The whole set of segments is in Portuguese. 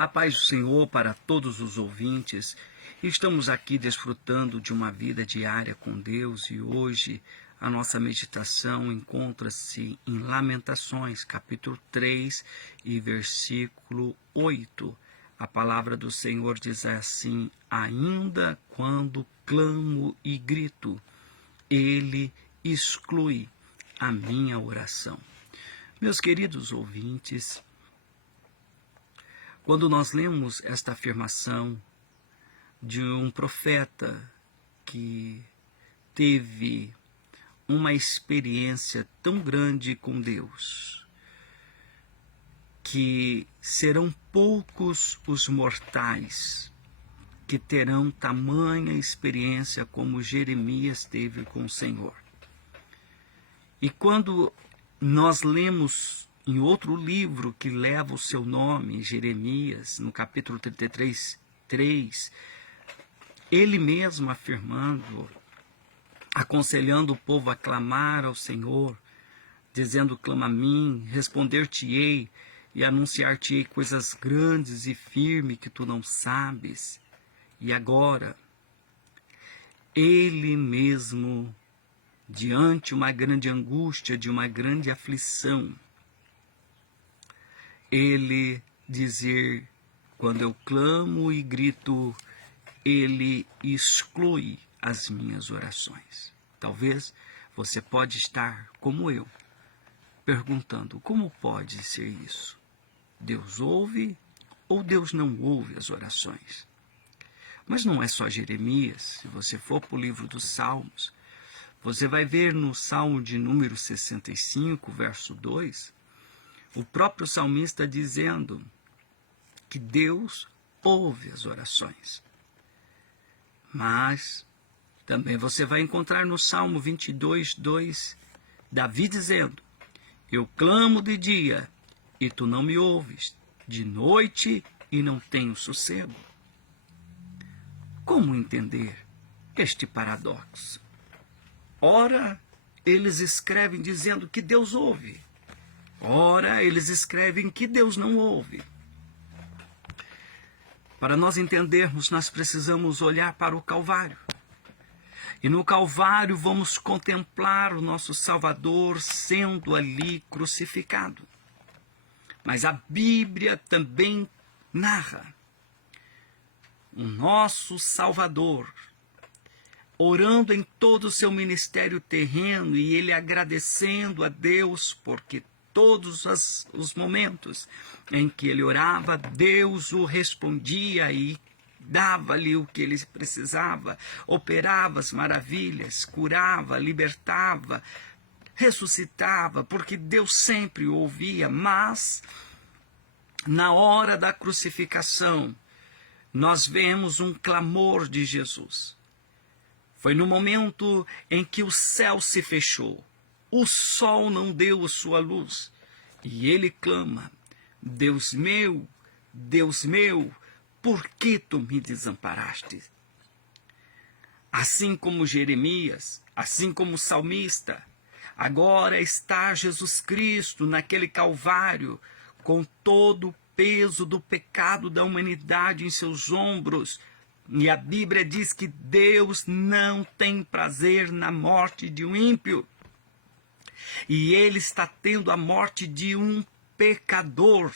A paz do Senhor para todos os ouvintes. Estamos aqui desfrutando de uma vida diária com Deus e hoje a nossa meditação encontra-se em Lamentações, capítulo 3 e versículo 8. A palavra do Senhor diz assim: ainda quando clamo e grito, Ele exclui a minha oração. Meus queridos ouvintes, quando nós lemos esta afirmação de um profeta que teve uma experiência tão grande com Deus, que serão poucos os mortais que terão tamanha experiência como Jeremias teve com o Senhor. E quando nós lemos em outro livro que leva o seu nome, Jeremias, no capítulo 33, 3, ele mesmo afirmando, aconselhando o povo a clamar ao Senhor, dizendo: clama a mim, responder-te-ei e anunciar-te-ei coisas grandes e firmes que tu não sabes. E agora, ele mesmo, diante de uma grande angústia, de uma grande aflição, ele dizer: quando eu clamo e grito, ele exclui as minhas orações. Talvez você pode estar como eu, perguntando: como pode ser isso? Deus ouve ou Deus não ouve as orações? Mas não é só Jeremias. Se você for para o livro dos Salmos, você vai ver no Salmo de número 65, verso 2, o próprio salmista dizendo que Deus ouve as orações. Mas também você vai encontrar no Salmo 22, 2, Davi dizendo: eu clamo de dia e tu não me ouves, de noite e não tenho sossego. Como entender este paradoxo? Ora, eles escrevem dizendo que Deus ouve. Ora, eles escrevem que Deus não ouve. Para nós entendermos, nós precisamos olhar para o Calvário. E no Calvário vamos contemplar o nosso Salvador sendo ali crucificado. Mas a Bíblia também narra o nosso Salvador orando em todo o seu ministério terreno e ele agradecendo a Deus porque todos os momentos em que ele orava, Deus o respondia e dava-lhe o que ele precisava, operava as maravilhas, curava, libertava, ressuscitava, porque Deus sempre o ouvia. Mas na hora da crucificação, nós vemos um clamor de Jesus. Foi no momento em que o céu se fechou, o sol não deu sua luz, e ele clama: Deus meu, por que tu me desamparaste? Assim como Jeremias, assim como o salmista, agora está Jesus Cristo naquele Calvário, com todo o peso do pecado da humanidade em seus ombros. E a Bíblia diz que Deus não tem prazer na morte de um ímpio. E ele está tendo a morte de um pecador.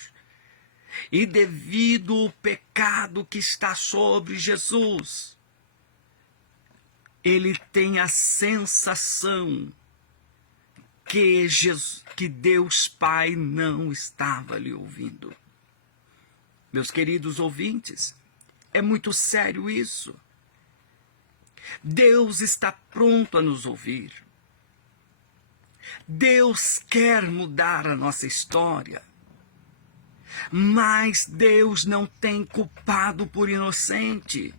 E devido ao pecado que está sobre Jesus, ele tem a sensação que Deus Pai não estava lhe ouvindo. Meus queridos ouvintes, é muito sério isso. Deus está pronto a nos ouvir. Deus quer mudar a nossa história. Mas Deus não tem culpado por inocente.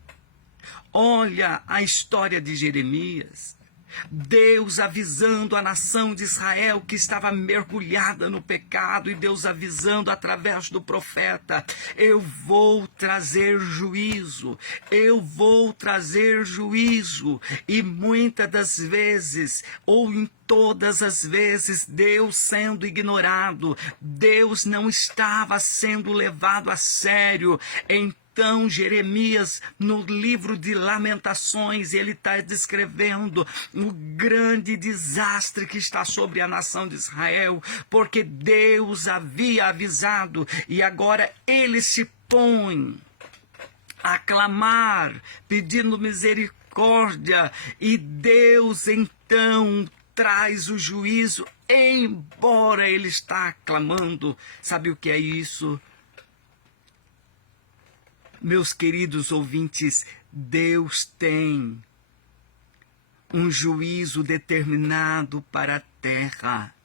Olha a história de Jeremias. Deus avisando a nação de Israel que estava mergulhada no pecado, e Deus avisando através do profeta: eu vou trazer juízo, eu vou trazer juízo. E muitas das vezes, ou em todas as vezes, Deus sendo ignorado, Deus não estava sendo levado a sério. Então Jeremias, no livro de Lamentações, ele está descrevendo o grande desastre que está sobre a nação de Israel, porque Deus havia avisado, e agora ele se põe a clamar, pedindo misericórdia, e Deus então traz o juízo, embora ele está clamando. Sabe o que é isso? Meus queridos ouvintes, Deus tem um juízo determinado para a terra.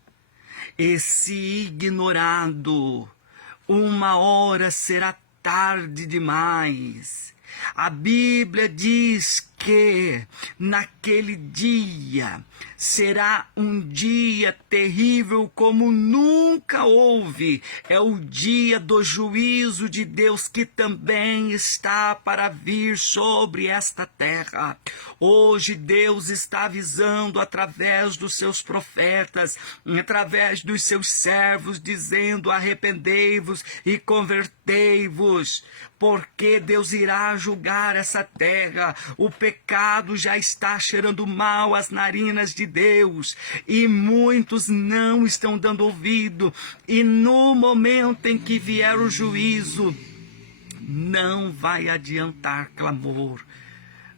E se ignorado, uma hora será tarde demais. A Bíblia diz que naquele dia será um dia terrível como nunca houve. É o dia do juízo de Deus que também está para vir sobre esta terra. Hoje Deus está avisando através dos seus profetas, através dos seus servos, dizendo: arrependei-vos e convertei-vos, porque Deus irá julgar essa terra. O pecado já está cheirando mal às narinas de Deus, e muitos não estão dando ouvido. E no momento em que vier o juízo, não vai adiantar clamor,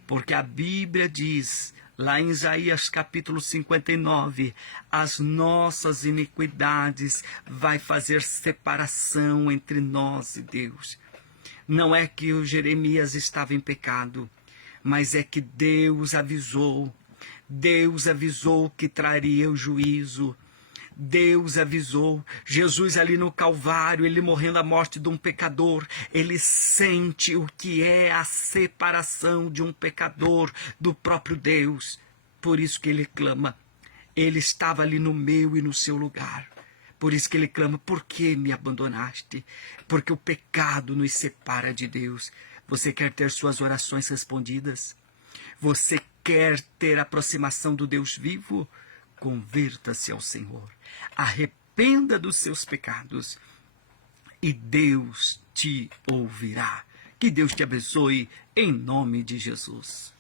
porque a Bíblia diz, lá em Isaías capítulo 59, as nossas iniquidades vai fazer separação entre nós e Deus. Não é que o Jeremias estava em pecado, mas é que Deus avisou que traria o juízo. Deus avisou. Jesus ali no Calvário, ele morrendo a morte de um pecador, ele sente o que é a separação de um pecador do próprio Deus. Por isso que ele clama. Ele estava ali no meu e no seu lugar. Por isso que ele clama: por que me abandonaste? Porque o pecado nos separa de Deus. Você quer ter suas orações respondidas? Você quer ter aproximação do Deus vivo? Converta-se ao Senhor. Arrependa dos seus pecados e Deus te ouvirá. Que Deus te abençoe em nome de Jesus.